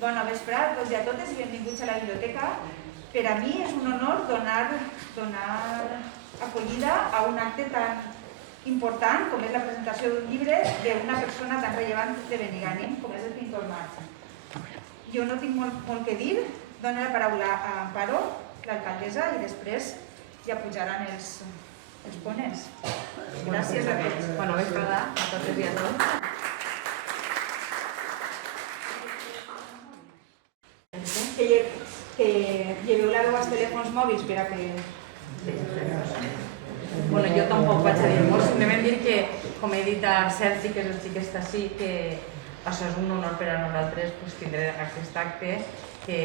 Bona vesprada a tots i a totes i benvinguts a la biblioteca. Per a mi és un honor donar acollida a un acte tan important com és la presentació d'un llibre d'una persona tan rellevant de Benigànim com és el pintor March. Jo no tinc molt que dir, dono la paraula a Amparo, l'alcaldessa, i després ja pujaran els ponents. Gràcies a tots. Bona vesprada a totes i a tots. Que lleveu la veu als telèfons mòbils per a que... Bueno, jo tampoc vaig a dir molt, simplement dir que, com he dit a Sergi, que és el xic que està així, que això és un honor per a nosaltres tindre aquest acte, que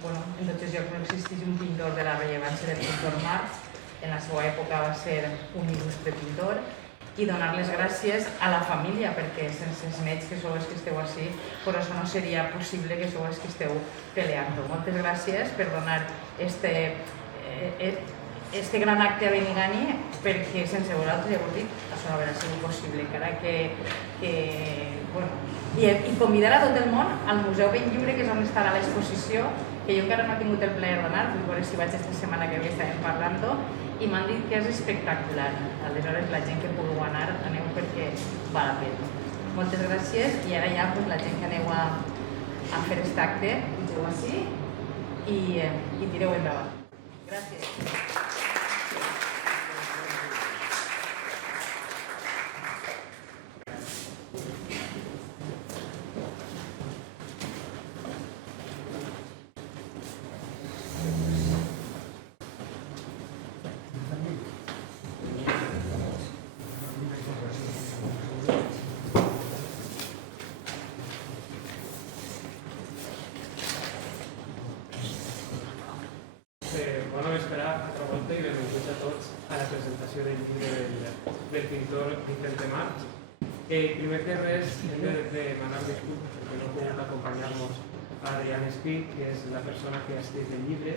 en tots els llocs no existeix un pintor de la rellevància del pintor March, en la seva època va ser un il·lustre pintor, i donar les gràcies a la família, perquè sense els nets que sou els que esteu així, per això no seria possible que sou els que esteu peleant-ho. Moltes gràcies per donar este gran acte a Benigànim, perquè sense vosaltres, ja ho he dit, això no hauria sigut possible, encara que i convidar a tot el món al Museu Ben Lliure, que és on estarà l'exposició, que jo encara no he tingut el plaer d'anar, vull veure si vaig aquesta setmana que havia estàvem parlant, i m'han dit que és espectacular. Aleshores, la gent que pugueu anar, aneu perquè val la pena. Moltes gràcies, i ara ja la gent que aneu a fer aquest acte, pugeu així i tireu endavant. Gràcies. Bona vesprada, altra volta, i benvinguts a tots a la presentació del llibre del pintor Vicente March. Primer que res, hem de demanar disculpes perquè no ha pogut acompanyar-nos a Adrián Espí, que és la persona que ha escrit el llibre,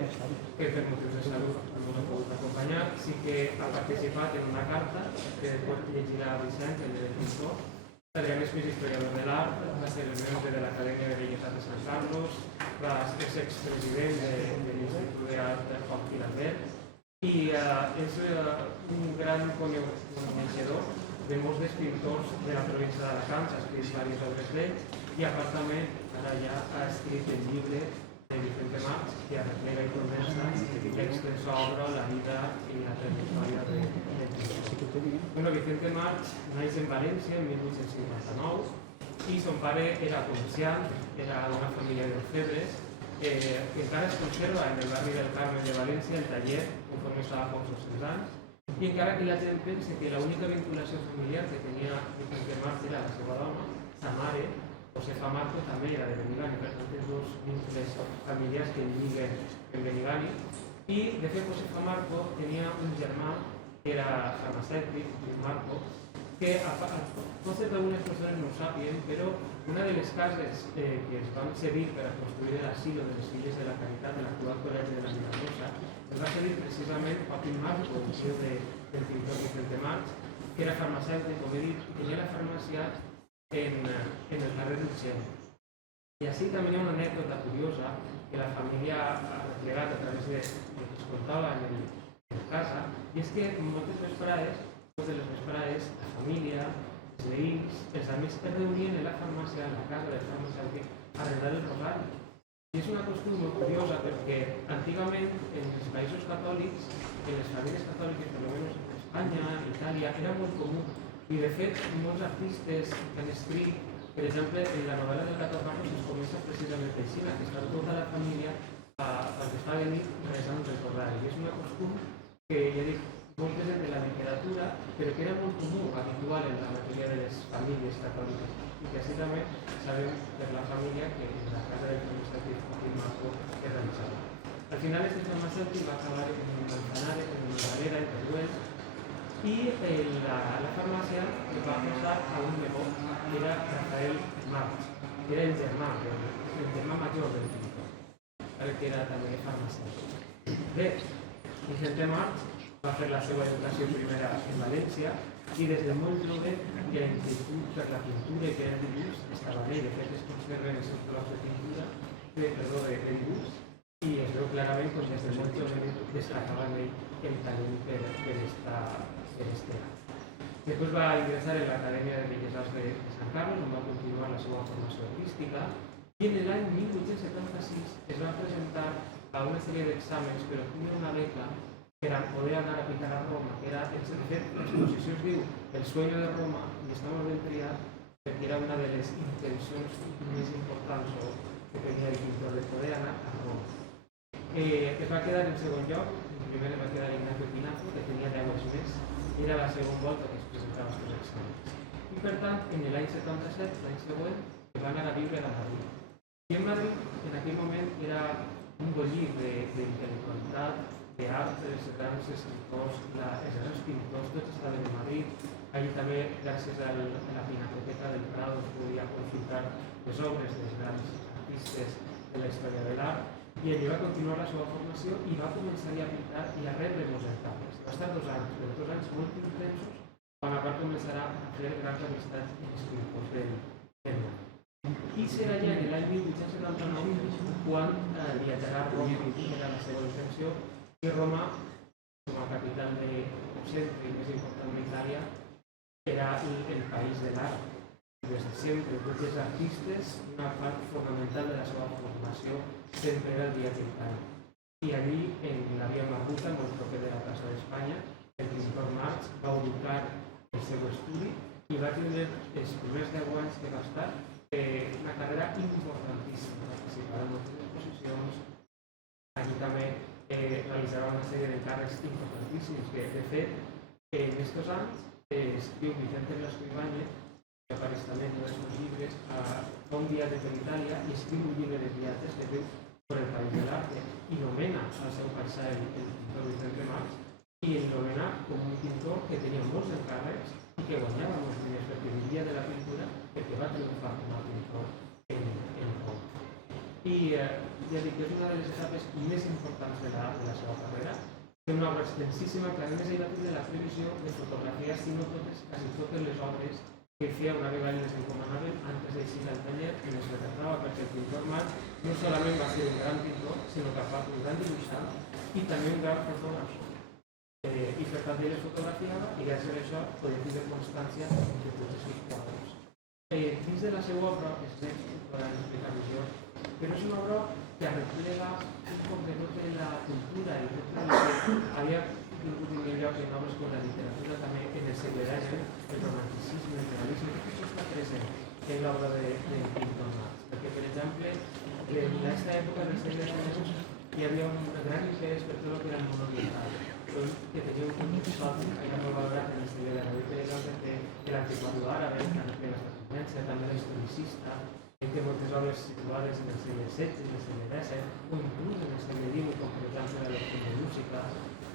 que per motius de salut no l'ha pogut acompanyar. Sí que ha participat en una carta que pot llegir a Vicent, el del pintor. Adrián Espí és historiador de l'art, va ser el membre de l'Acadèmia de Belles Arts de Sant Carlos, va ser expresident de l'Institut d'Art de Joan Filabert i és un gran coneixedor de molts dels pintors de la província d'Alacant, ha escrit diverses obres d'ells i a part també ara ja ha escrit el llibre de Vicente March, que arregla i condensa l'extensa obra, la vida i la trajectòria de Vicente March naix en València en 1859 i son pare era comerciant, era d'una família d'orfebres, que encara es conserva en el barri del Carmen de València el taller, conforme estava fa uns 200 anys, i encara que la gent pensa que l'única vinculació familiar que tenia Vicente March era la seva dona, sa mare, Josefa Marco, també era de Benigànim, per tant, els dos vincles familiars que lliguen en Benigànim. I, de fet, Josefa Marco tenia un germà que era farmacèutic, Lluís Marco, que potser algunes persones no ho sàpien, però una de les cases que es van cedir per a construir l'asilo de les filles de la Caritat de l'actual col·legi de la Milagrosa es va cedir precisament Joaquín Marco, el fill del pintor Vicente March, que era farmacèutic, com he dit, i tenia la farmàcia en el carrer del Gel. I així també hi ha una anècdota curiosa que la família ha replegat a través de que es contava en casa, i és que moltes vesprades, la família, els veïns, els amics es reunien en la farmàcia, en la casa del farmacèutic, a redar el rosari. I és una qüestió molt curiosa perquè antigament en els països catòlics, en les famílies catòliques, per almenys en Espanya, en Itàlia, era molt comú. I de fet, molts artistes que han escrit, per exemple, en la novel·la del Gato Carlos es comença precisament així, que està tota la família al que fa de nit resant el rosari. I és una costum que ja dic, molt present en la literatura, però que era molt comú, habitual en la majoria de les famílies catòliques. I que així també sabem per la família que en la casa del farmacèutic Joaquín Marco es realitzava. Al final, este farmacèutic va acabar en Manzanares, en Valera, en Teruel, i la farmàcia es va posar a un nebot, que era Rafael March, que era el germà major del pintor, que era també farmacèutic. Bé, Vicente March va fer la seva educació primera en València, I des de molt jove la inquietud per la pintura i per el dibuix estava bé. De fet, es conserven els seus blocs de pintura, de dibuix, i es veu clarament que des de molt jove destacava en ell el talent per este art. Després va ingressar en l'Acadèmia de Belles Arts de Sant Carlos, on va continuar la seva formació artística, i en l'any 1876 es va presentar a una sèrie d'exàmens per obtenir una beca per a poder anar a pintar a Roma, que era, de fet, l'exposició es diu El sueño de Roma, i està molt ben triat perquè era una de les intencions més importants que tenia el pintor de poder anar a Roma. Es va quedar en segon lloc, primer es va quedar Ignacio Pinazo, que tenia 10 anys més, i era la segona volta que es presentava aquests exàmens. I per tant, en l'any 77, l'any següent, es va anar a viure a Madrid. I en Madrid, en aquell moment, era un bollir d'intel·lectualitat, d'art, els grans escriptors, els grans pintors, tots estaven a Madrid. Allí també, gràcies a la Pinacoteca del Prado, es podia consultar les obres dels grans artistes de la història de l'art. I allí va continuar la seva formació i va començar a pintar i a rebre molts encarrecs. Va estar 2 anys, però 2 anys molt intensos, quan a part començarà a fer grans amistats i escriptors del món. I serà ja en l'any 1879 quan viatjarà a Roma, que era la seva intenció, i Roma, com a capital centre i més important d'Itàlia, era el país de l'art. Des de sempre, tots els artistes, una part fonamental de la seva formació sempre era el viatge a Itàlia. I allí, en la Via Marruta, molt proper de la plaça d'Espanya, el pintor March va ubicar el seu estudi i va tindre els primers 10 anys que va estar una carrera importantíssima. Participava en moltes exposicions. Allí també realitzava una sèrie d'encàrrecs importantíssims que, de fet, en aquests anys escriu Vicente Blasco Ibáñez, que apareix també en tots els llibres, fa un viatge per Itàlia i escriu un llibre de viatges que diu por el país de l'arte i nomena al seu paisà el pintor Vicente March i el nomena com un pintor que tenia molts encàrrecs i que guanyava molts diners perquè vivia de la pintura perquè va triomfar com a pintor en Roma. I ja dic que és una de les etapes més importants de la seva carrera. Té una obra extensíssima que a més ell va tenir la previsió de fotografiar, si no totes, quasi totes les obres que feia una vegada les encomanaven antes d'eixir al taller i les retratava perquè el pintor March no solament va ser un gran pintor, sinó que a part un gran dibuixant i també un gran fotògraf. I per tant ell les fotografiava i gràcies a això podia tindre constància de tots els seus quadres. Dins de la seva obra, podran explicar millor, però és una obra que arreplega un poc de tota la cultura i tot el que havia tingut en lloc en obres com la literatura també en el segle XIX, el romanticisme, el realisme, tot això està present en l'obra de pintor March. Perquè, per exemple, en aquesta època del segle XIX hi havia un gran interès per tot el que era el món oriental, que tenia un sot que era molt valorat en el segle XIX, per exemple, l'antiquario àrabe, també la estadounidense, també l'historicista, té moltes obres situades en el segle XVI, en el segle XVII, o inclús en el segle XIX, com per exemple la lectura de música.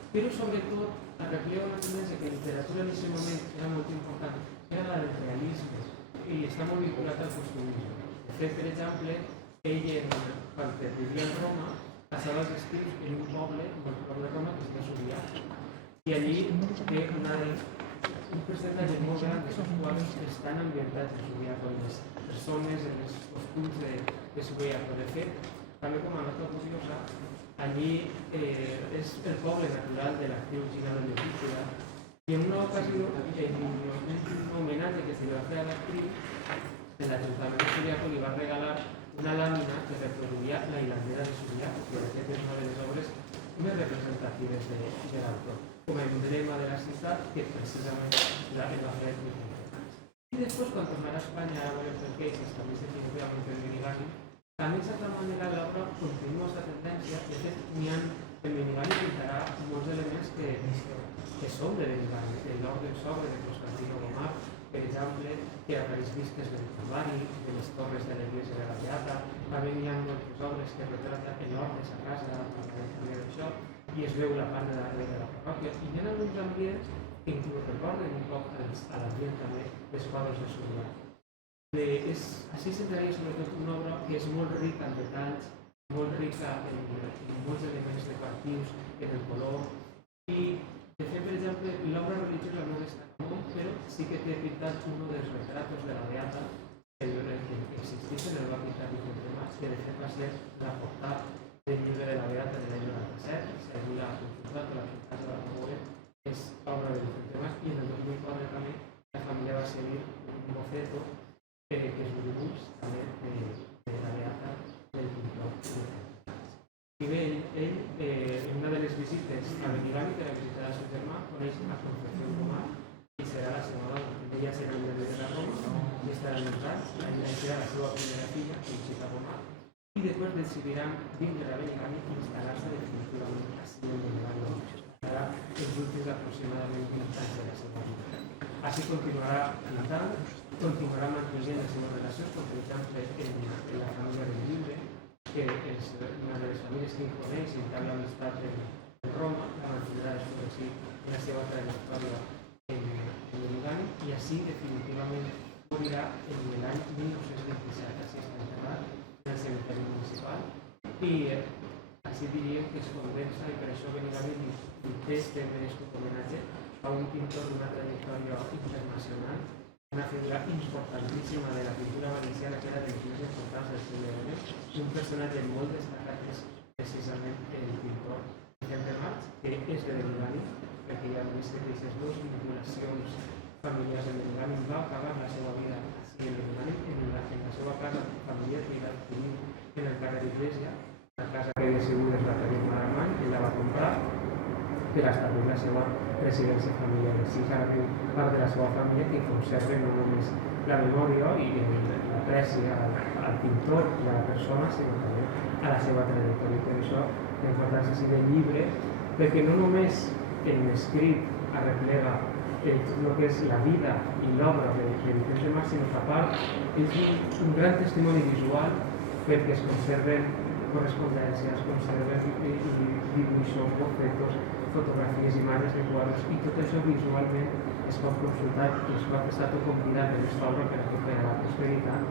Però sobretot refleja una tendència que la literatura en aquest moment era molt important, que era la del realisme, i està molt vinculat al costumisme. De fet, per exemple, ell, quan vivia en Roma, passava els estius en un poble molt prop de Roma que es deia Subià. I allí té un percentatge molt gran de seus quadres que estan ambientats a Subià, quan les persones, en els costums de Subià. Però de fet, també com a nota curiosa, allí és el poble natural de l'actriu Gina Lollobrigida i en una ocasió, en un homenatge que se li va fer a l'actriu, l'Ajuntament de Subià li va regalar una làmina que reproduïa la Hilandera de Subià, que de fet és una de les obres més representatives de l'autor, com a emblema de la ciutat que precisament la va fer I després, quan tornarà a Espanya a veure per què s'estableix definitivament el Benigani, també, en certa manera, l'obra continua aquesta tendència. De fet, el Benigani pintarà molts elements que són de Benigani. L'ordre sobre de Constantino Gomar, per exemple, que apareix vistes del Calvari, de les torres de l'església de la Beata. També hi ha moltes obres que retraten l'ordre a casa, també d'això, i es veu la part de darrere de la parròquia. I hi ha alguns ambients que inclús recorden un poc a l'ambient també dels quadres de Subià. Així sembraria sobretot una obra que és molt rica en detalls, molt rica en molts elements decoratius, en el color, i De fet, per exemple, l'obra religiosa no destaca molt, però sí que té pintat un dels retratos de la Beata que existeix en el va pintar Vicente Mas, que de fet va ser la portada del llibre de la Beata de l'any 97, si algú l'ha consultat o l'ha pintat o l'ha veure, és obra de Vicente Mas, i en el 2004 també la família va seguir un boceto que és un dibuix també de la Beata del pintor Vicente Mas. I bé, ell, en una de les visites a Benigànim, per a visitar el seu germà, coneix a Concepción Pomar i serà la seva dona. Ella serà un bebè de Roma i estarà en el cas, allà serà la seva primera filla, Conxita Pomar, i després decidiran vindre a Benigànim i instal·lar-se definitivament així en Benigànim. Serà els últims aproximadament 20 anys de la seva vida. Així continuarà pintant, continuarà mantenint les seves relacions, com per exemple en la família del llibre, que és una de les famílies que coneix i entabla l'amistat en Roma, la mantindrà després sí, en la seva trajectòria en Benigànim, i així definitivament morirà en l'any 1927, així està enterrat en el cementeri municipal, i així diríem que es condensa, i per això Benigànim li té este merescut homenatge a un pintor d'una trajectòria internacional, una figura importantíssima de la pintura valenciana, que era de les més importants del segle XX, i un personatge molt destacat que és precisament el pintor Vicente Mas, que és de Benigànim, perquè ja hem vist que aquestes dues vinculacions familiars de Benigànim va acabar la seva vida així en Benigànim, en la seva casa familiar que era en el carrer d'Iglesia, la casa que de segur és la Tenia Maramany, ell la va comprar per establir la seva residència familiar. Així és ara part de la seva família que conserva no només la memòria i l'apreci al pintor i a la persona, sinó també a la seva trajectòria. Per això la importància així del llibre, perquè no només en escrit arreplega el que és la vida i l'obra de Vicente Mas, sinó que a part és un gran testimoni visual perquè es conserven correspondències, conserven dibuixos, bocetos, fotografies, imatges de quadres, i tot això visualment es pot consultar i es pot estar tot convidat en aquesta obra per a la posteritat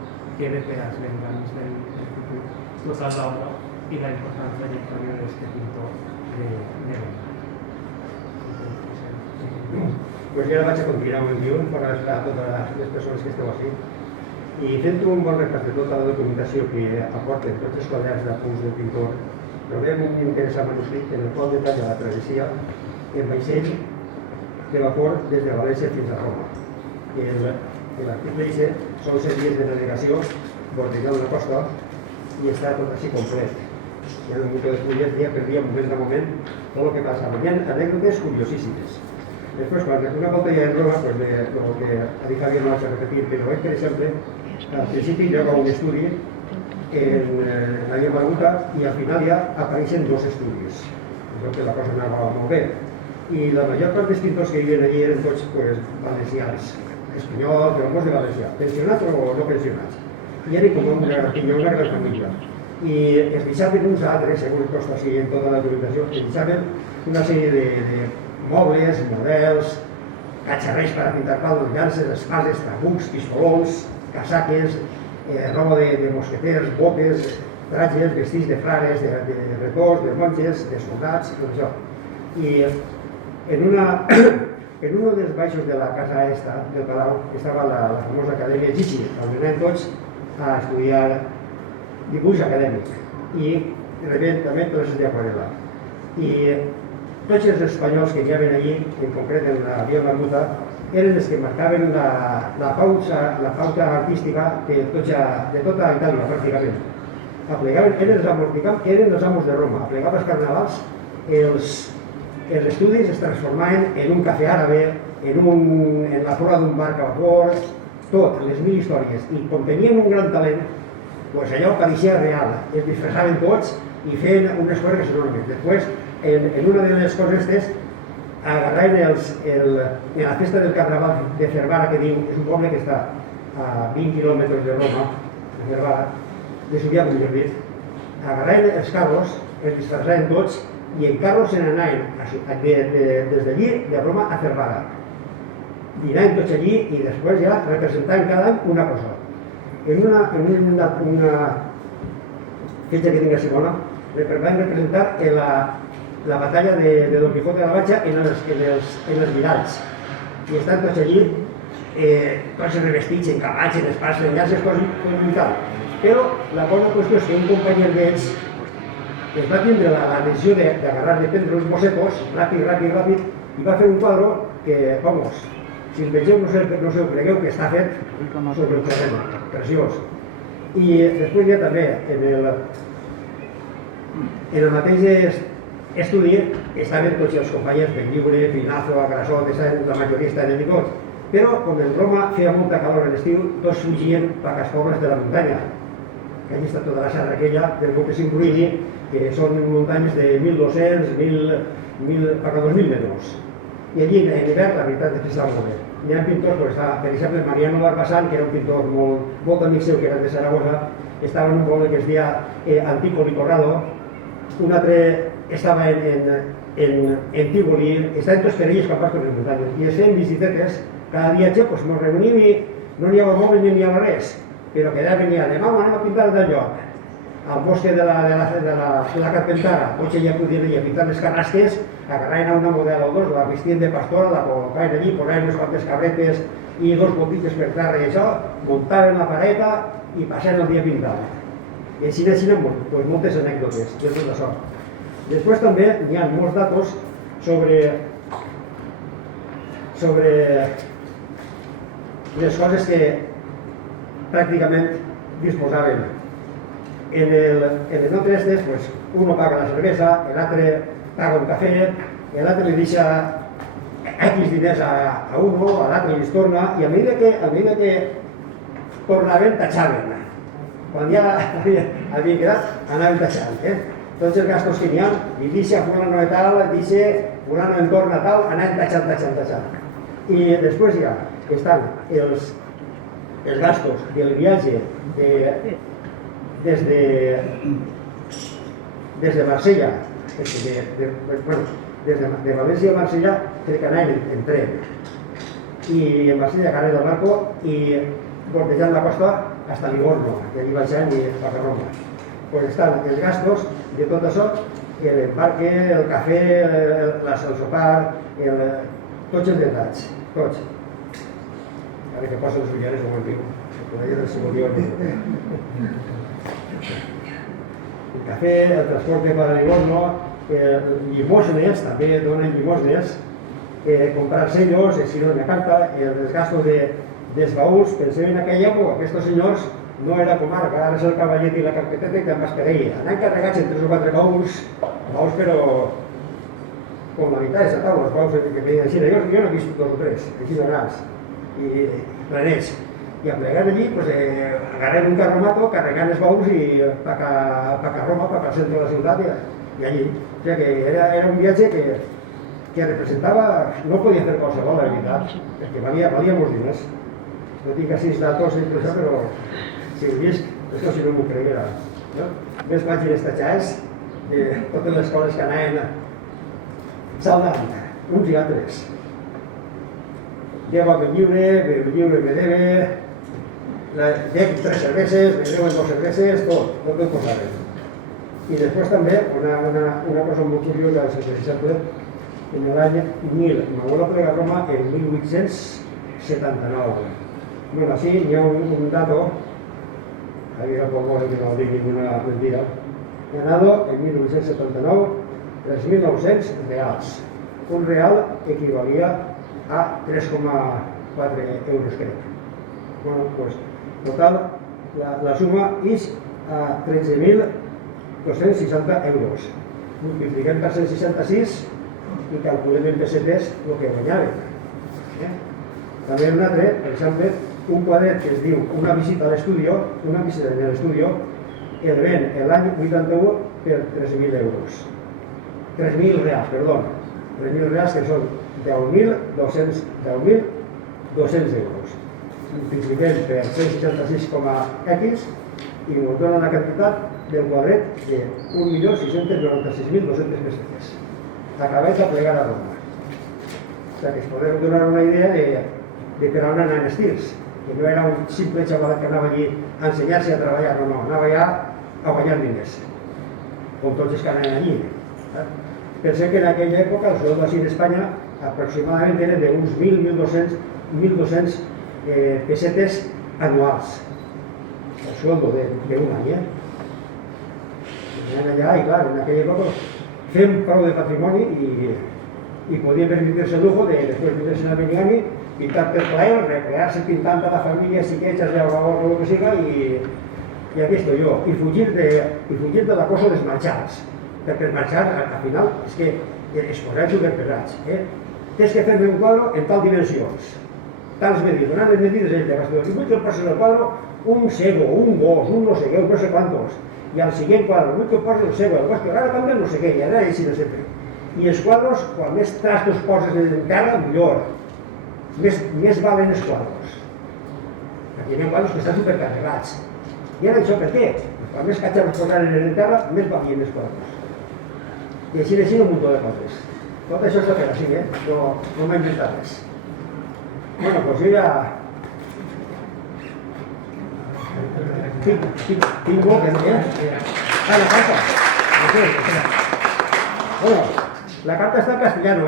quede per als benigànims del futur tota l'obra i la important trajectòria d'aquest pintor de Benigànim. Pues ja vaig a continuar amb el guió per estar a totes les persones que esteu aquí. I fent un bon repàs de tota la documentació que aporten tots els quaderns d'apunts del pintor, trobem un interessant manuscrit en el qual detalla la travessia en vaixell de vapor des de València fins a Roma. L'article dice són 7 dies de navegació bordejant la costa i està tot així complet. Hi ha un munt de fulles dia per dia, moment a moment, tot el que passava. Hi ha anècdotes curiosíssimes. Després, quan una volta ja en Roma, el que a Javier no vaig a repetir, però per exemple, al principi hi ha un estudi en la llengua Arguta i al final ja apareixen 2 estudis. Que la cosa anava molt bé. I la major part dels pintors que hi havia allí eren tots valencians, espanyols, però molts de valencià, pensionats o no pensionats. I eren com una gran família. I es deixaven uns altres, segons costa així en tota la documentació, es deixaven una sèrie de mobles, models, catxarrers per a pintar palos, llances, espases, trabucs, pistolons, casaques, roba de mosqueters, botes, trajes, vestits de frares, de retors, de monges, de soldats, tot això. I en un dels baixos de la casa del Palau estava la famosa Acadèmia Gigi, on anem tots a estudiar dibuix acadèmic i rebent també classes d'aquarel·la. I tots els espanyols que hi havia allí, en concret en la Via Marmuta, eren els que marcaven la pauta artística de tota Itàlia, pràcticament. Eren els amos de Roma. A plegar els carnavals, els estudis es transformaven en un cafè àrabe, en la proa d'un barc a vapor, tot, les 1000 històries. I com tenien un gran talent, doncs allò pareixia real. Es disfressaven tots i feien unes coses enormes. Després, en una de les coses aquestes, agarraven en la festa del carnaval de Cervara, que diu, és un poble que està a 20 quilòmetres de Roma, a Cervara, de Subià, com jo he dit, agarraven els carros, es disfressaven tots, i en carros se n'anaven des d'allí, de Roma, a Cervara. Dinaven tots allí i després ja representaven cada any una cosa. En una fetge que tinc a Simona, van representar la batalla de Don Quijote de la Mancha en els miralls. I estan tots allí, tots revestits, encavats, en espars, en llances, coses i tal. Però la bona qüestió és que un company d'ells es va tindre la decisió d'agarrar, de prendre uns bocetos, ràpid, i va fer un quadre que, vamos, si el vegeu no se ho cregueu, que està fet sobre el terreny, preciós. I després ja també, en el mateix estudi estaven tots els companys Benlliure, Pinazo, Agrasot, la majoria estaven allà tots. Però, com en Roma feia molta calor a l'estiu, tots fugien per les pobles de la muntanya. Que allà està tota la serra aquella del Monte Simbruini, que són muntanyes de 1.200, 2.000 metres. I allí, en hivern, la veritat és que estava molt bé. Hi ha pintors, per exemple, Mariano Barbasán, que era un pintor molt amic seu, que era de Saragossa, estava en un poble que es deia Antico Licorrado, un altre estava en Tívoli, estaven tots per elles campats per les muntanyes, i es feien visitetes, cada viatge ens reunim i no n'hi havia mòbil ni n'hi havia res, però que allà venia, demà anem a pintar del lloc, al bosque de la Carpentara, potser ja podien ir a pintar les carrasques, agarraven a una model o dos, la vestien de pastora, la col·locaven allí, posaven unes quantes cabretes i dos botites per terra i això, muntaven la pareta i passaven el dia pintant. I així moltes anècdotes de tot això. Després també hi ha molts datos sobre les coses que pràcticament disposaven. En el no tres, uno paga la cervesa, l'altre paga un cafè, l'altre li deixa X diners a uno, a l'altre li torna, i a mesura que tornaven, tatxaven. Quan ja havia quedat, anaven tatxant. Tots els gastos que n'hi ha, li deixa fulano de tal, deixa fulano en torna tal, anaven tatxant. I després ja estan els gastos del viatge des de Marsella, des de València a Marsella, crec que anaven en tren. I en Marsella agarren el barco i bordejant la costa hasta Livorno, que allí baixant i cap a Roma. Pues estan els gastos de tot això, l'embarque, el cafè, el sopar, tots els detalls, tots. A veure que posa els ulleres com el diu, per allà del Simonió. El cafè, el transporte per a Livorno, llimosnes, també donen llimosnes, comprar sellos, si no una carta, els gastos dels baúls. Pensem en aquella època, aquests senyors no era com ara, que ara és el cavallet i la carpeteta i te'n vas per ella. Anaven carregats en 3 o 4 baúls però com la meitat de taula, els baúls que feien així. Jo no he vist 2 o 3, així de grans, i plenets. I aplegant allí, agarrem un carromato, carregant els baúls i cap a Roma, cap al centre de la ciutat i allí. O sigui que era un viatge que representava, no podia fer qualsevol, la veritat, perquè valia molts diners. No tinc així datos entre això, però si ho vist, això si no m'ho creguera. Més pàgines tatxades, totes les coses que anaven saldant, uns i altres. Llevo a Benlliure, me debe, llevo 3 cerveses, me deuen 2 cerveses, tot ho posaven. I després també, una cosa molt curiosa, per exemple, en l'any 1000, m'abuelo plega a Roma en 1879. Bueno, així hi ha un dato, ahí no puedo que no digui ninguna mentira, ganado en 1879 3.900 reals. Un real equivalia a 3,4 euros, crec. Bueno, pues, total, la suma és a 13.260 euros. Multipliquem per 166 i calculem en pessetes el que guanyaven. També un altre, per exemple, un quadret que es diu una visita a l'estudi, una visita en l'estudi, el ven l'any 81 per 3.000 euros. 3.000 reals, perdó. 3.000 reals que són 10.200 euros. Multipliquem per 166,x i ens dona la quantitat del quadret de 1.696.200 pessetes. Acabat de plegar a Roma. O sigui que es podeu donar una idea de per on anaven els tirs. Que no era un simple xavalet que anava allí a ensenyar-se a treballar, no, anava allà a guanyar diners, com tots els que anaven allí. Pensé que en aquella època el sueldo així en Espanya aproximadament eren d'uns 1.200 pesetes anuals. El sueldo d'un any, Venían allá y claro, en aquella època fem prou de patrimoni i podien permitir-se el lujo de després vindre's a Benigani, pintar per plaer, recrear-se pintant a la família, xiquets, llauradors o el que siga, y aquí estoy yo. Y fugir de l'acoso dels marxals, perquè el marxal, al final, és que es posaven superpesats. Tens que fer-me un quadre en tal dimensions, tals medides, donant les medides ells de Gastó. I vull que el posis al quadre un cebo, un gos, un no sé què, un no sé quantos. I al següent quadre, vull que posis el cebo, el gos, que ara també no sé què, i ara així de sempre. I els quadres, quan més trastos poses en terra, millor. Més valen els quadres. Aquí hi ha quadres que estan supercarregats. I ara això per què? Quan més catxarros posaren en terra, més valien els quadres. I així un munt de coses. Tot això és per així, no m'ha inventat res. Bueno, doncs jo ja... Tinc bo que no, la carta. Bueno, la carta está en castellano,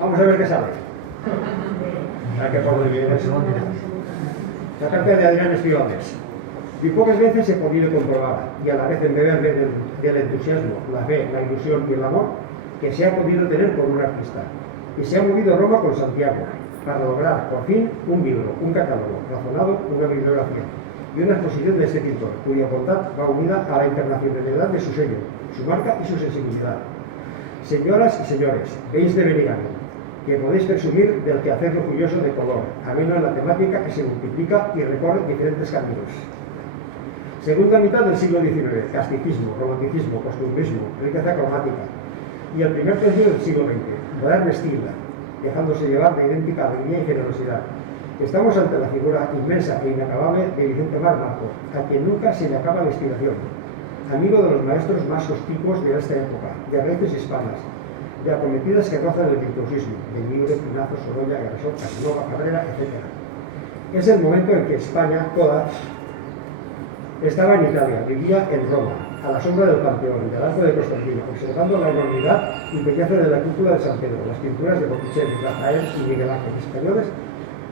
Vamos a ver qué sale. A qué por bien es. La carta de Adrián Esquivanes. Y pocas veces he podido comprobar, y a la vez embeber del entusiasmo, la fe, la ilusión y el amor que se ha podido tener por un artista. Y se ha movido a Roma con Santiago para lograr, por fin, un libro, un catálogo, razonado, una bibliografía y una exposición de este pintor, cuya bondad va unida a la internacionalidad de su sello, su marca y su sensibilidad. Señoras y señores, veis de Benigani, que podéis presumir del quehacer orgulloso de color, ameno en la temática que se multiplica y recorre diferentes caminos. Segunda mitad del siglo XIX, casticismo, romanticismo, costumbrismo, riqueza cromática. Y el primer tercio del siglo XX, modern estil, dejándose llevar de idéntica alegría y generosidad. Estamos ante la figura inmensa e inacabable de Vicente Mar Marco, a quien nunca se le acaba la inspiración. Amigo de los maestros más conspicuos de esta época, de raíces hispanas, de acometidas que rozan el virtuosismo, de Libre, Pinazo, Sorolla, Garrasó, Casanova, Cabrera, etc. Es el momento en que España toda estaba en Italia, vivía en Roma, a la sombra del Panteón, del Arco de Constantino, observando la enormidad y belleza de la cúpula de San Pedro, las pinturas de Botticelli, Rafael y Miguel Ángel, españoles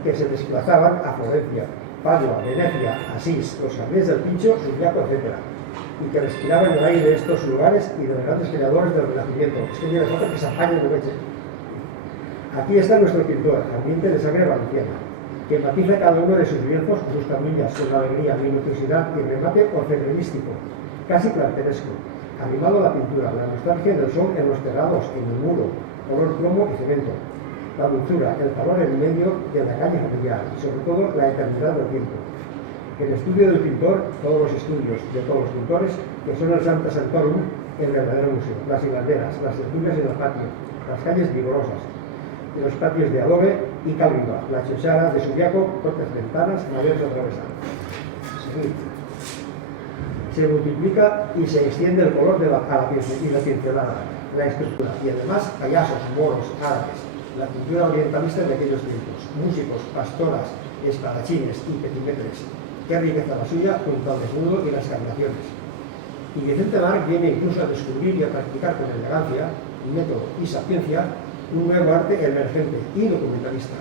que se desplazaban a Florencia, Padua, Venecia, Asís, los jardines del Pincho, Subiaco, etc. Y que respiraban el aire de estos lugares y de los grandes creadores del Renacimiento. Es que mira, nosotros que se apañan de noche. Aquí está nuestro pintor, ambiente de sangre valenciana, que matiza cada uno de sus lienzos, sus camillas, con alegría, minuciosidad y remate orfebrerístico, casi plateresco, animado a la pintura, la nostalgia del sol en los terrados, en el muro, color plomo y cemento, la dulzura, el calor en medio de la calle familiar y sobre todo la eternidad del tiempo. El estudio del pintor, todos los estudios de todos los pintores, que son el Santa Santorum, el verdadero museo, las hilanderas, las tertulias en el patio, las calles vigorosas, de los patios de adobe y cal viva, la chochara de Subiaco, cortas ventanas, mayores atravesadas. Se multiplica y se extiende el color de la pincelada, la estructura, y además payasos, moros, árabes, la cultura orientalista de aquellos tiempos, músicos, pastoras, espadachines y petimetres. Qué riqueza la suya junto al desnudo y las carnaciones. Y Vicente Marc viene incluso a descubrir y a practicar con elegancia, método y sapiencia un nuevo arte emergente y documentalista.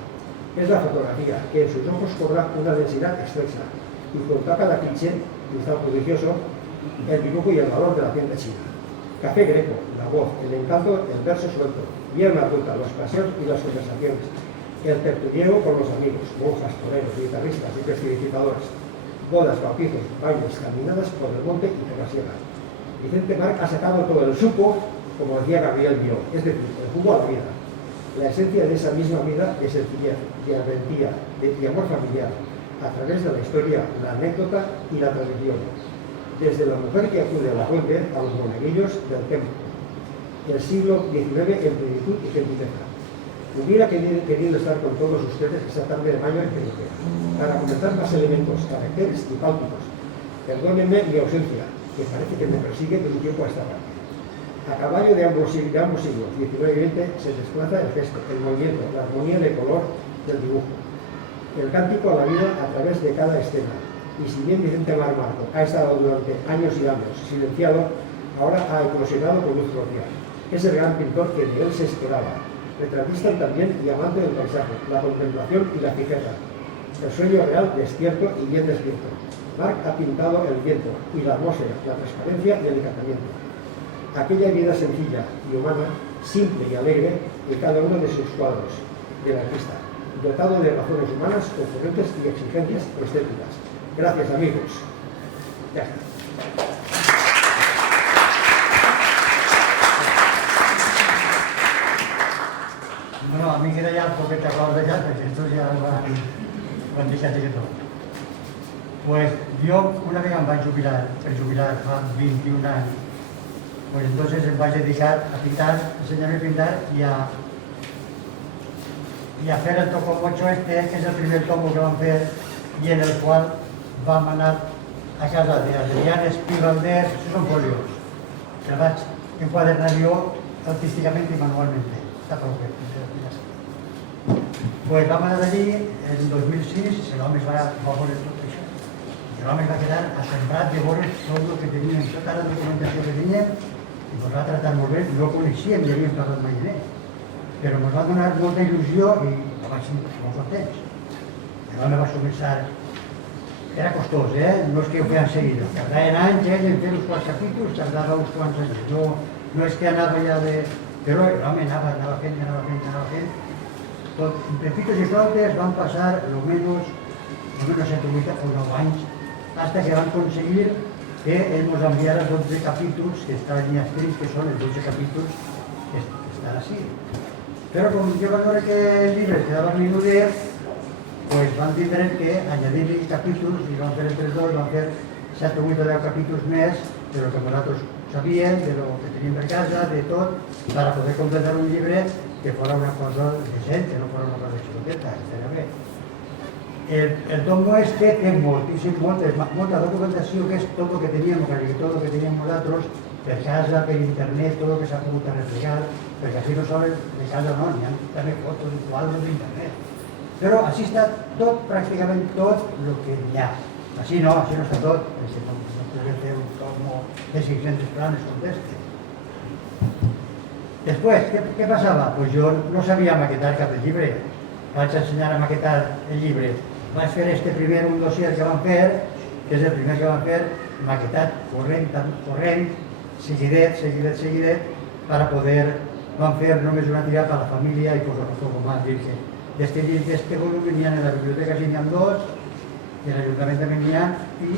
Es la fotografía, que en sus ojos cobra una densidad excelsa y junto a cada cliché, cristal prodigioso, el dibujo y el valor de la tienda china. Café greco, la voz, el encanto, el verso suelto, hierba adulta, los paseos y las conversaciones, el tertuliero con los amigos, monjas, toreros, guitarristas y festivificadores, bodas, bautizos, bailes, caminadas por el monte y por la sierra. Vicente Marc ha sacado todo el suco, como decía Gabriel Bió, es decir, el jugo a la vida. La esencia de esa misma vida de sencillez, de valentía, de amor familiar, a través de la historia, la anécdota y la tradición. Desde la mujer que acude a la fuente a los monaguillos del templo. El siglo XIX en plenitud y gentileza. Hubiera querido estar con todos ustedes esta tarde de mayo en Peñuela, para comentar más elementos, caracteres y pálpicos. Perdónenme mi ausencia, que parece que me persigue de un tiempo a esta parte. A caballo de ambos siglos, XIX y XX, se desplaza el gesto, el movimiento, la armonía de color del dibujo, el cántico a la vida a través de cada escena. Y si bien Vicente Mar Marco ha estado durante años y años silenciado, ahora ha eclosionado con luz propia. Es el gran pintor que de él se esperaba, retratista también y amante del paisaje, la contemplación y la fijeza. El sueño real despierto y bien despierto. Marc ha pintado el viento y la atmósfera, la transparencia y el encantamiento. Aquella vida sencilla y humana, simple y alegre de cada uno de sus cuadros del artista, dotado de razones humanas, concurrentes y exigencias estéticas. Gracias, amigos. Ya está. Bueno, a mí queda ya un poquito acabado ya, porque esto ya ho han deixat de tot. Pues yo una vez em vaig jubilar, fa 21 anys, pues entonces em vaig dedicar a pintar, enseñarme a pintar y a hacer el tocomocho este, que es el primer tomo que van fer y en el cual vam anar a casa de Adrián Espivalders, això són folios, que vaig enquadernar jo artísticament i manualment. Està prou bé. Pues vam anar allí en 2006 i l'home va veure tot això. I l'home va quedar assombrat de veure tot el que teníem, tota la documentació que teníem, i ens va tractar molt bé. No coneixíem, ja havíem parlat mai d'ell, però ens va donar molta il·lusió i vaig ser molt contents. I l'home va començar. Era costós, no és que ho feien seguit. Tardaven anys en fer uns quants capítols, tardava uns quants anys. No és que anava ja de... Però l'home anava fent. Entre pitos i flautes van passar almenys 7 o 8 o 9 anys hasta que van aconseguir que ell ens enviara 12 capítols que estaven ja escrits, que són els 12 capítols que estan així. Però com jo vaig veure que el llibre quedava menudet, pues van tindre que añadir capítols i van fer entre dos, van fer 7 o 8 o 10 capítols més de lo que nosaltres sabíem, de lo que teníem per casa, de tot, per poder completar un llibre que fora una cosa decent, que no fora una cosa xiloteta, que estaria bé. El tomo este té molta documentació, que és tot el que teníem, tot el que teníem nosaltres, per casa, per internet, tot el que s'ha pogut arreplegar, perquè així no sols de casa no, n'hi ha també fotos i quadres d'internet. Però així està tot, pràcticament tot el que n'hi ha. Així no està tot, perquè no podem fer un tomo de 500 planes com este. Després, què passava? Pues jo no sabia maquetar cap del llibre. Vaig ensenyar a maquetar el llibre. Vaig fer un dossier que van fer, que és el primer que van fer, maquetat corrent, seguidet, per poder... Van fer només una tirada per la família i poco más. D'este volum n'hi ha en la biblioteca, n'hi ha 2, i en l'Ajuntament també n'hi ha, i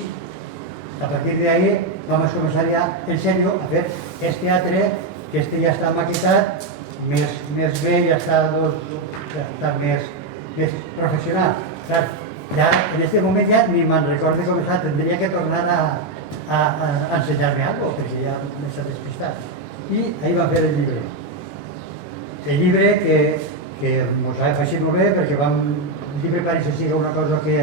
a partir d'ahí vam començar ja en sèrio a fer este altre, que este ja està maquetat, més bé, ja està més professional. Ja en aquest moment ja ni me'n recordo com està, tindria que tornar a ensenyar-me alguna cosa, perquè ja m'he despistat. I ahir vam fer el llibre. El llibre que ens ha fet molt bé, perquè el llibre pareix que sigui una cosa que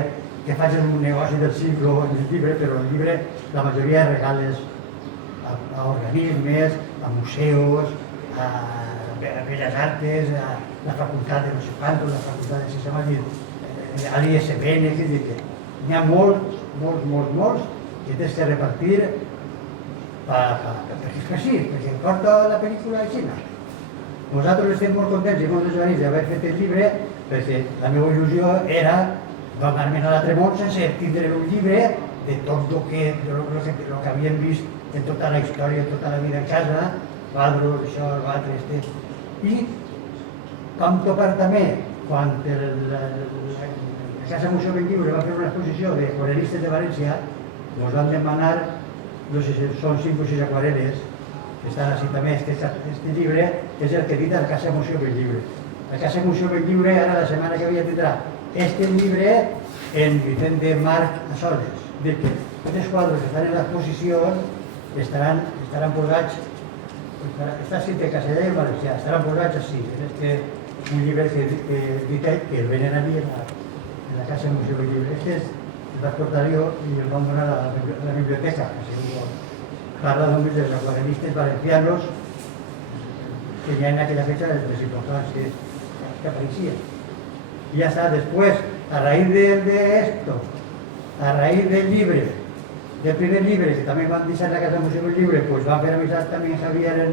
facis un negoci del cicle en el llibre, però el llibre la majoria regales a organismes, a museus, a Belles Artes, a la facultat de no sé quantos, la facultat de sistema, a l'ISBN, n'hi ha molts que tens que repartir perquè sí, perquè porta la pel·lícula a Xina. Nosaltres estem molt contents i molt desvanits d'haver fet el llibre, perquè la meva il·lusió era anar-me'n a l'altre món sense tindre un llibre de tot el que havíem vist en tota la història, tota la vida en casa, quadros, això, l'altre, I vam topar també, quan la Casa Museu Benlliure va fer una exposició d'aquarel·listes de València, ens van demanar, no sé si són 5 o 6 aquarel·les, que estan així també, este llibre és el que edita la Casa Museu Benlliure. La Casa Museu Benlliure ara la setmana que ve tindrà este llibre en Vicente Marc a Soles. Dic que aquests quadres que estan en l'exposició estaran posats, està escrit en castellà i en valencià, estaran posats així. És un llibre que edita que el venen allí en la Casa Museu Benlliure. El vaig portar jo i el vam donar a la biblioteca, que segur parla només dels aquarellistes valencianos que ja en aquella fecha les importants que apareixien. I ja està, després, a raíz de esto, a raíz del llibre, del primer llibre, que també van deixar la Casa Museu del Llibre, pues van fer amistat també Javier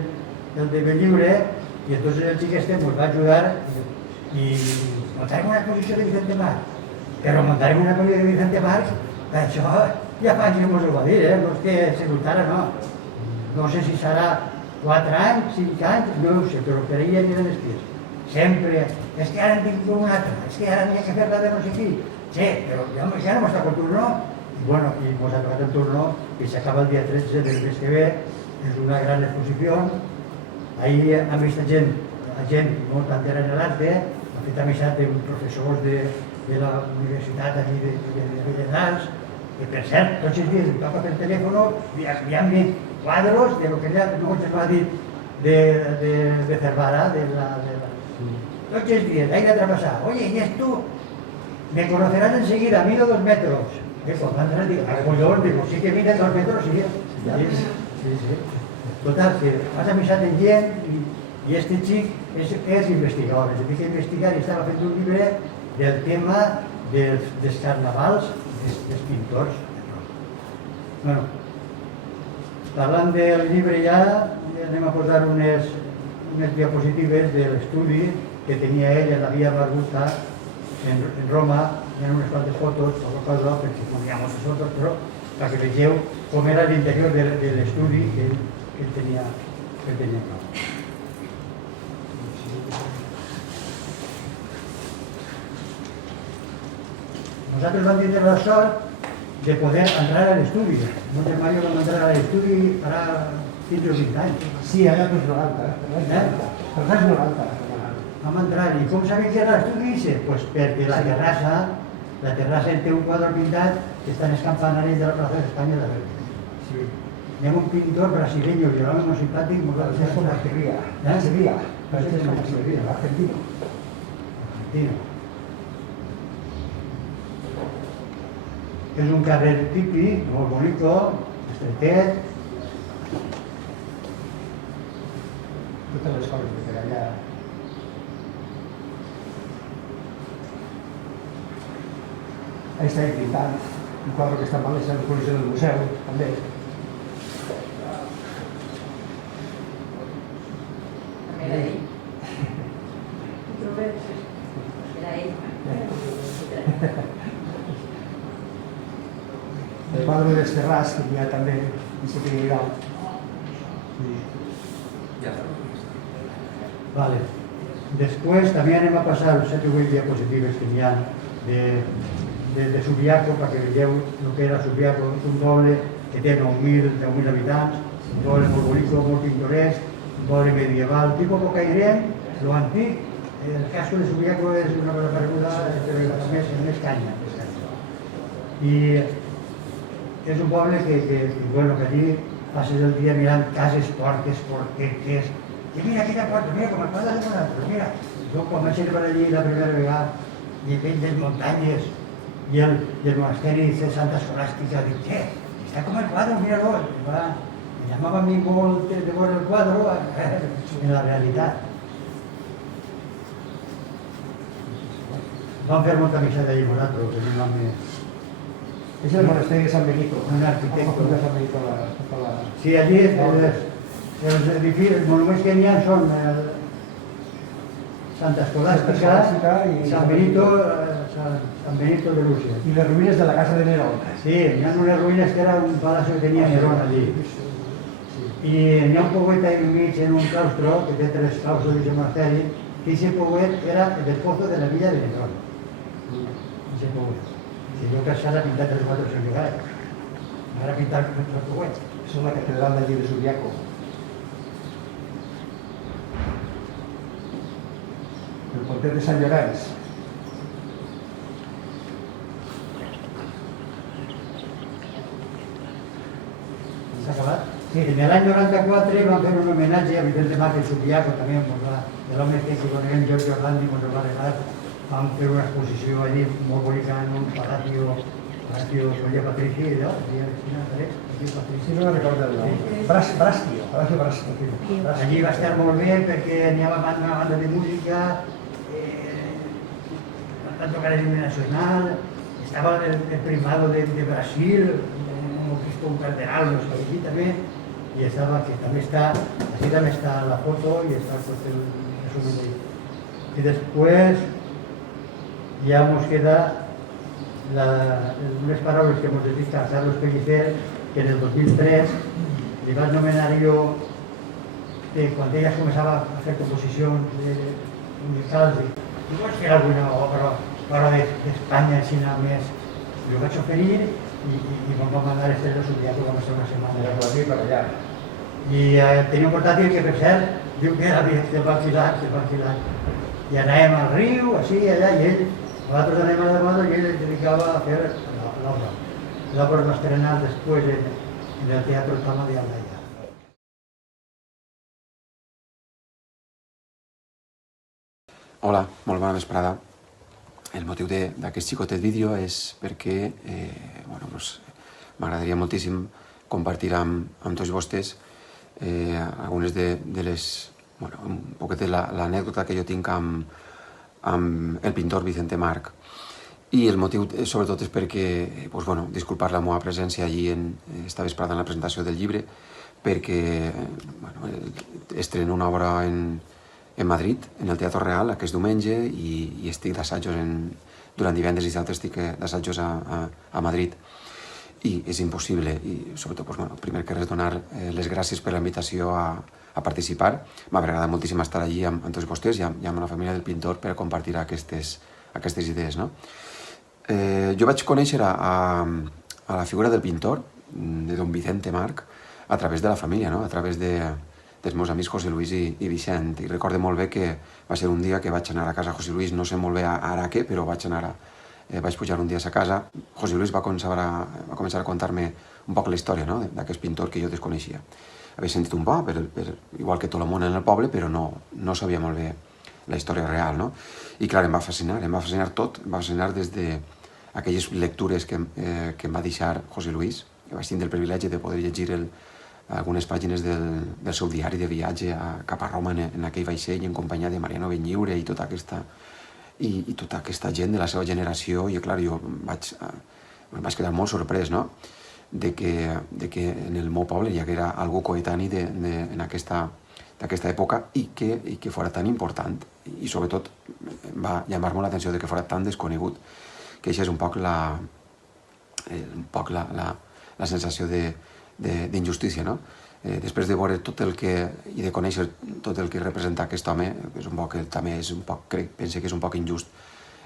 el de Benlliure, y entonces el chico este nos va a ayudar y montarem una exposició de Vicente March. Però montarem una exposició de Vicente March, això ja fa anys que mos ho va dir, no és que se notara, no. No sé si serà 4 anys, 5 anys, no ho sé, però per ella aniran els tirs. Sempre, és que ara en tinc una altra, és que ara n'hi ha que fer-la de no sé qui. Sí, però ja no m'està con turno. I bueno, i mos ha tocat el turno i s'acaba el dia 13 del mes que ve. És una gran exposició. Ahir hem vist gent molt entera en l'arte, hem fet amistat amb professors de la universitat allí de Belles Arts, que per cert, tots els dies em toca per telèfon i han vist quadros de lo que ja no ens va dir de Cervara, tots els días, hay que atravesar. Oye, ¿y esto? Me conocerás enseguida, mido 2 metros. Cuando entras, digo, collons, digo, sí que mide 2 metros, sí. Sí. Total, que has avisat en gent i este xic és investigador, es dedica a investigar i estava fent un llibre del tema dels carnavals dels pintors. Bueno, parlant del llibre ja anem a posar unes diapositives de l'estudi que tenia ell en la Via Barbuta en Roma, en unes quantes fotos, perquè no hi ha moltes fotos, però perquè vegeu com era l'interior de l'estudi que ell tenia clar. Nosaltres vam tindre la sort de poder entrar a l'estudi. Mon germà i jo vam entrar a l'estudi farà 15 o 20 anys. Sí, allà per 90, per l'any 90. Vam entrar i com sabem que era l'estudi? Pues perquè la terrassa en té un quadre pintat que està en el campanaris de la plaça d'Espanya de Verde. Hi ha un pintor brasileño que era molt simpàtic, molt És com Sevilla. Sevilla. És com Sevilla, argentino. És un carrer típic, molt bonito, estretet. Totes les coses que per allà. Ahí està pintant un quadre que està en València, a l'exposició del museu, també. Era ell. Era ell. El quadre dels Terrats, que hi ha també en Sevilla Grau. Vale. Después también anem a passar 7 o 8 diapositives que hi ha de Subiaco, perquè veieu el que era Subiaco, un poble que té 9.000 habitants, un poble molt bonic, molt pintoresc, un poble medieval, tipus bocairent, lo antic. El casco de Subiaco és una cosa pareguda, però més canya. I és un poble que allí passes el dia mirant cases, portes, portetes, i mira aquella porta, mira com el quadre de Monaco, mira. Jo quan vaig anar per allí la primera vegada, i veig les muntanyes, i el monasteri de Santa Escolàstica, dic, què? Està com el quadre, mira-lo. Em llamava a mi molt de veure el quadre en la realitat. Vam fer molta amistat allí nosaltres, que un home... És el monasteri de San Benito. Un arquitecto. De San Benito. Sí, allí els edificis, els monuments que n'hi ha són Santa Escolàstica i San Benito de Lúcia. I les ruïnes de la casa de Nerón. Sí, hi ha unes ruïnes que era un palacio que tenia Nerón allí. I hi ha un pouet ahí mig en un claustro, que té 3 claustros de monasteri, que aquest pouet era del pozo de la villa de Nerón. Aquest pouet. Si jo que s'ha pintat els 400 vegades. M'ha pintat el pouet. És la catedral d'allí de Subiaco. El portet de Sant Llorenç. S'ha acabat? Sí, en l'any 94 vam fer un homenatge a Vicente March Subiaco, també, l'home que coneguem Giorgio Orlandi, ens va regalar. Vam fer una exposició allí molt bonica en un palatio Solia Patrici, allò, Sí, no recordo el nom. Brastio, Palacio Brastio. allí va estar molt bé perquè n'hi havia una banda de música, van tocar el himne nacional, estava el primado de Brasil, un obispo, un cardenal, no sé, allí també, y estaba, que también está, así también está la foto y está pues, el resumen de ahí. Y después ya nos queda unes paraules que hemos dit a Carlos Pellicer, que en el 2003 li vaig nomenar jo, quan ella començava a fer composicions musicals, i vols fer alguna obra fora d'Espanya, Xina, més, li ho vaig oferir i vam mandar Estrella Subiaco, vam estar una setmana. Era per aquí per allà. I tenia un portàtil que, per cert, diu que era se'l va alquilar. I anàvem al riu, així, allà, i ell, nosaltres anem a la moda i ell es dedicava a fer l'obra. L'obra va estrenar després en el Teatre Tama de Aldaia. Hola, molt bona vesprada. El motiu d'aquest xicotet vídeo és perquè m'agradaria moltíssim compartir amb tots vostès algunes de les... un poquet de l'anècdota que jo tinc amb el pintor Vicente March. I el motiu sobretot és perquè, disculpar la meva presència allí esta vesprada en la presentació del llibre, perquè estreno una obra en Madrid, en el Teatre Real, aquest diumenge, i estic d'assajos durant divendres i dissabte estic d'assajos a Madrid. I és impossible, i sobretot, primer que res, donar les gràcies per la invitació a participar. M'ha agradat moltíssim estar allí amb tots vostès i amb la família del pintor per compartir aquestes idees. Jo vaig conèixer a la figura del pintor, de don Vicente March, a través de la família, a través dels meus amics José Luis i Vicent. I recordo molt bé que va ser un dia que vaig anar a casa de José Luis, no sé molt bé ara què, però vaig pujar un dia a sa casa. José Luis va començar a contar-me un poc la història d'aquest pintor que jo desconeixia. Havia sentit un poc, igual que tot el món en el poble, però no sabia molt bé la història real. I clar, em va fascinar tot, em va fascinar des d'aquelles lectures que em va deixar José Luis. Vaig tindre el privilegi de poder llegir algunes pàgines del seu diari de viatge cap a Roma en aquell vaixell en companyia de Mariano Benlliure i tota aquesta gent de la seva generació. I clar, jo em vaig quedar molt sorprès de que en el meu poble hi haguera algú coetani d'aquesta època i que fora tan important, i sobretot va llamar-me l'atenció de que fora tan desconegut, que això és un poc la sensació d'injustícia. Després de veure tot el que, i de conèixer tot el que representa aquest home, també penso que és un poc injust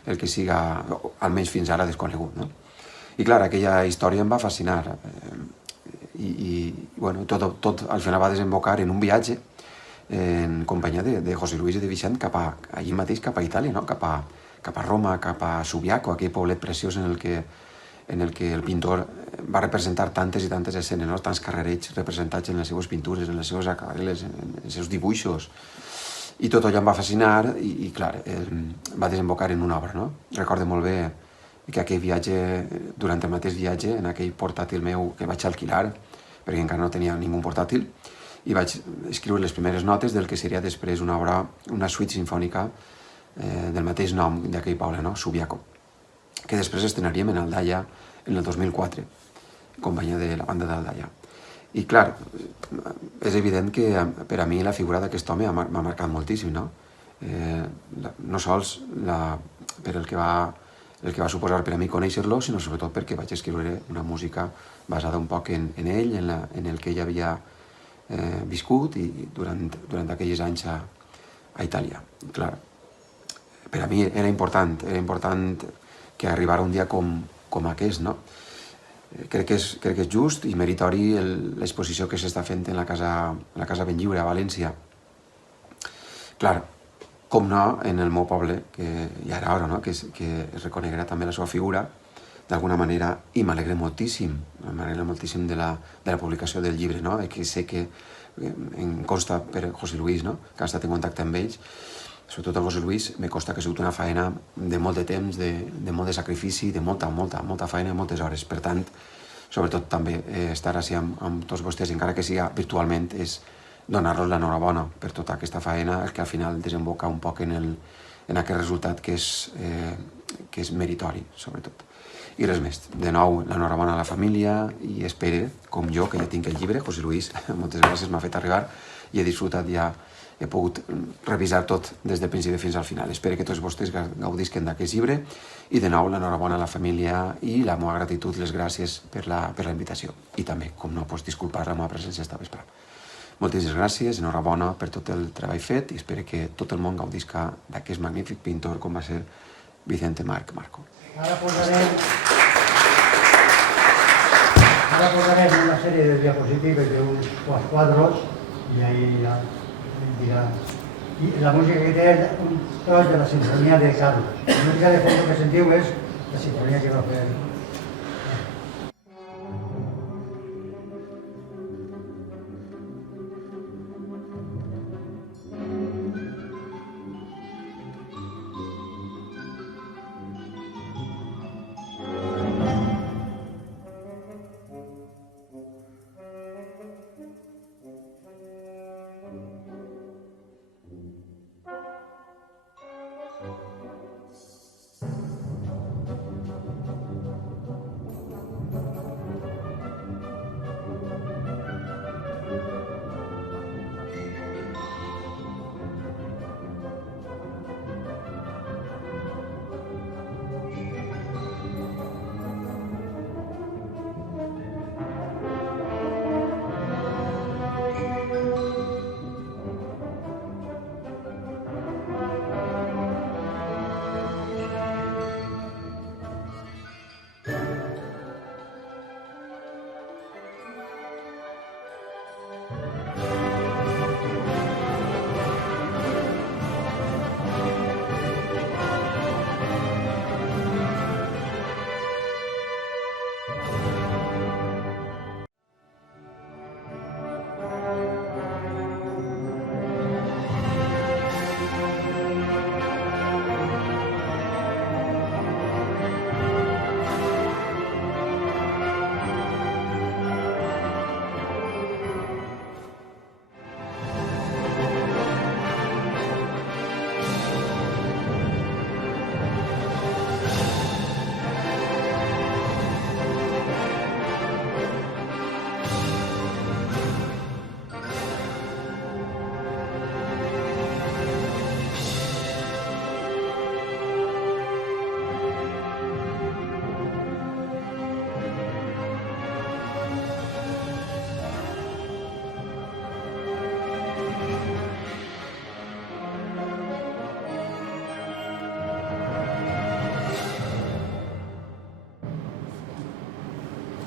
el que siga, almenys fins ara, desconegut. I clar, aquella història em va fascinar. I tot al final va desembocar en un viatge en companyia de José Luis i de Vicent allí mateix cap a Itàlia, cap a Roma, cap a Subiaco, aquell poblet preciós en el que el pintor va representar tantes i tantes escenes, tants carrerets representats en les seues pintures, en les seues aquarel·les, en els seus dibuixos. I tot allò em va fascinar i, clar, va desembocar en una obra. Recordo molt bé que aquell viatge, durant el mateix viatge, en aquell portàtil meu que vaig alquilar, perquè encara no tenia ningú portàtil, i vaig escriure les primeres notes del que seria després una obra, una suite sinfònica del mateix nom d'aquell poble, Subiaco, que després estrenaríem en Aldaia en el 2004, en companyia de la banda d'Aldaia. I clar, és evident que per a mi la figura d'aquest home m'ha marcat moltíssim, no sols per el que va suposar per a mi conèixer-lo, sinó sobretot perquè vaig escriure una música basada un poc en ell, en el que ell havia viscut i durant aquells anys a Itàlia. Clar, per a mi era important que arribara un dia com aquest, Crec que és just i meritori l'exposició que s'està fent en la Casa Benlliure a València. Clar, com no, en el meu poble, que ja era hora que es reconeguera també la seva figura, d'alguna manera, i m'alegra moltíssim de la publicació del llibre, que sé que em consta per José Luis, que ha estat en contacte amb ells. Sobretot a José Luis me consta que ha sigut una feina de molt de temps, de molt de sacrifici, de molta feina i moltes hores. Per tant, sobretot també estar així amb tots vostès, encara que siga virtualment, és donar-los l'enhorabona per tota aquesta feina, que al final desemboca un poc en aquest resultat que és meritori, sobretot. I res més. De nou, l'enhorabona a la família i espere, com jo, que ja tinc el llibre, José Luis, moltes gràcies, m'ha fet arribar i he disfrutat ja, he pogut revisar tot des del principi fins al final. Espero que tots vostès gaudisquen d'aquest llibre i de nou l'enhorabona a la família i la meva gratitud, les gràcies per la invitació. I també, com no, disculpar la meva presència esta vesprada. Moltíssimes gràcies, enhorabona per tot el treball fet i espero que tot el món gaudisca d'aquest magnífic pintor com va ser Vicente Marco. Ara posarem una sèrie de diapositives d'uns quadros i ahí ja dirà. I la música que té és un tros de la sinfonia de Carlos. La música de fons que sentiu és la sinfonia que va fer.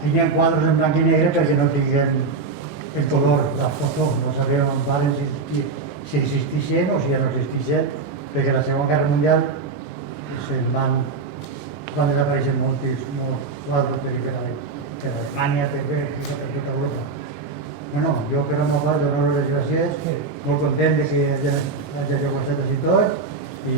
Tenien quadros en blanc i negre perquè no tinguin el color, la foto, no sabíem encara si existeixen o si ja no existeixen, perquè a la Segona Guerra Mundial van desaparèixer molts quadros per Alemanya, per Bèlgica, per tota Europa. Bueno, jo per la meva part dono les gràcies, molt content que hagi aguantat així tot i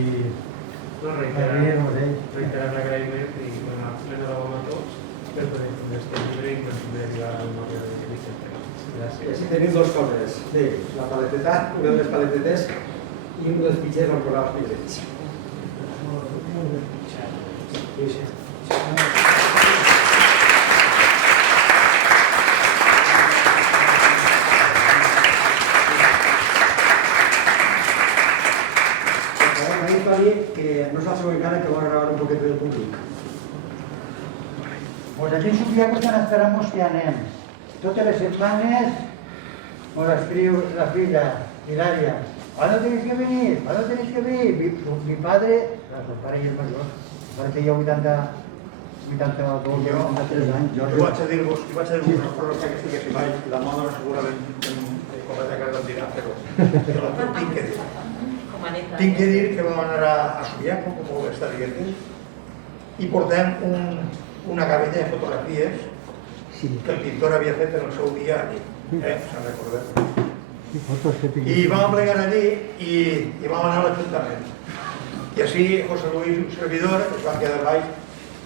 reiterar l'agraïment i donar l'enhorabona a tots per poder fer aquest llibre i per poder arribar al memòria de Vicente. Gràcies. I així tenim dues coses, la paleteta, una de les paletetes i un dels fitxers on posar els fitxers. Que no saps encara que van a grabar un poquet del públic. Pues aquí en Subiaco estan esperant que anem. Totes les setmanes nos escriu la filla, Hilaria, ¿cuándo tenéis que venir? ¿Cuándo tenéis que venir? Mi padre, el pare i el major, pare té ja 82 o 83 anys. Jo vaig a dir-vos una cosa que estiguéssim mai, la moda segurament com a que em dirà, però tinc que dir. Tinc que dir que vam anar a Subiaco, com està dient, i portem una gavella de fotografies que el pintor havia fet en el seu dia allí, se'n recordeu? I vam plegar allí i vam anar a l'Ajuntament. I així José Luis, un servidor, es van quedar baix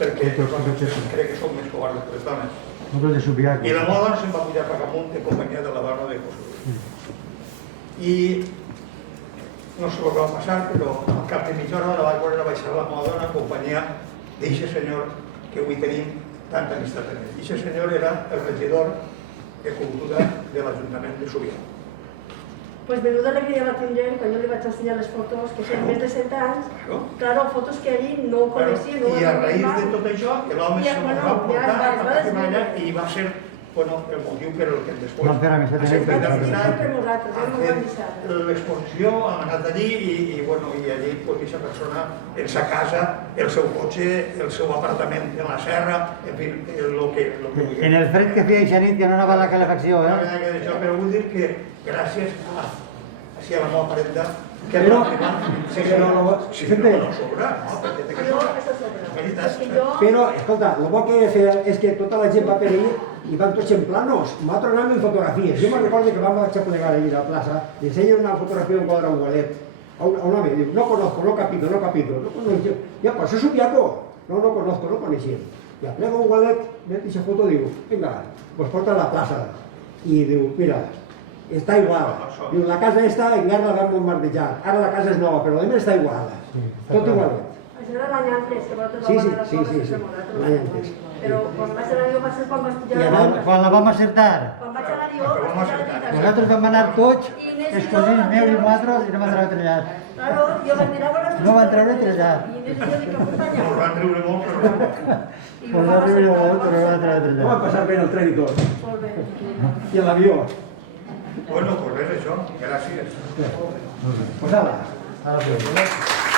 perquè crec que som més covardes que les dones. I la moda se'n va pujar cap amunt en companyia de la dona de José Luis. I no sé el que va passar, però al cap de mitja hora la vaig veure baixar la moda en companyia d'aquest senyor que avui tenim tanta amistat en ell. I aquest senyor era el regidor de Cultura de l'Ajuntament de Subià. Pues menuda alegría va a tener cuando le iba a enseñar las fotos, que son més de 7 anys, claro, fotos que allí no coneixia, no I a raïs de tot això, l'home se va portar i va ser el motiu per el que després Van fer amistat en ell. l'exposició, hem anat allí i allí aquesta persona, en sa casa, el seu cotxe, el seu apartament en la serra, en fi, el que En el fred que feia eixa nit que no anava la calefacció, Però vull dir que gràcies a la meva parenta que Però- no sobra, no? Perquè té que No, sobrar. això sobra. Veritat. És que jo... Però, escolta, el bo que feia és que tota la gent va per allí i van tots en planos. Nosaltres anàvem en fotografies. Jo me'n recordo que vam plegar allí a la plaça i ensenyen una fotografia d'un quadre a un gualet. A un home, diu, no conozco, no capito. No conozco. Ja, pues és subiaco. No conozco, no coneixia. I aplega un gualet, ve aquesta foto, diu, vinga, pues porta a la plaça. I diu, mira, està igual. Diu, la casa esta en guerra la vam bombardejar. Ara la casa és nova, però la meva està igual. Tot igualet. Això era l'any antes, que vosaltres Sí, vau sí, anar a les sí, coses sí, i sí. se m'ho L'any antes. Però quan vaig anar jo va ser quan vaig pujar I a ara- la... Quan la vam acertar, Quan vaig anar jo, vaig pujar a la tita. nosaltres vam anar tots, els cosins meus i nosaltres, i no van treure trellat. Claro, jo vaig mirar quan No van treure trellat. I en ese dia dic, acompanya. Ens van riure molt, però Pues va riure molt, però no van treure No trellat. van passar bé en el tren i tot. Molt bé. I a l'avió. bueno, pues res, això. Gràcies. Pues ala. Ara, pues,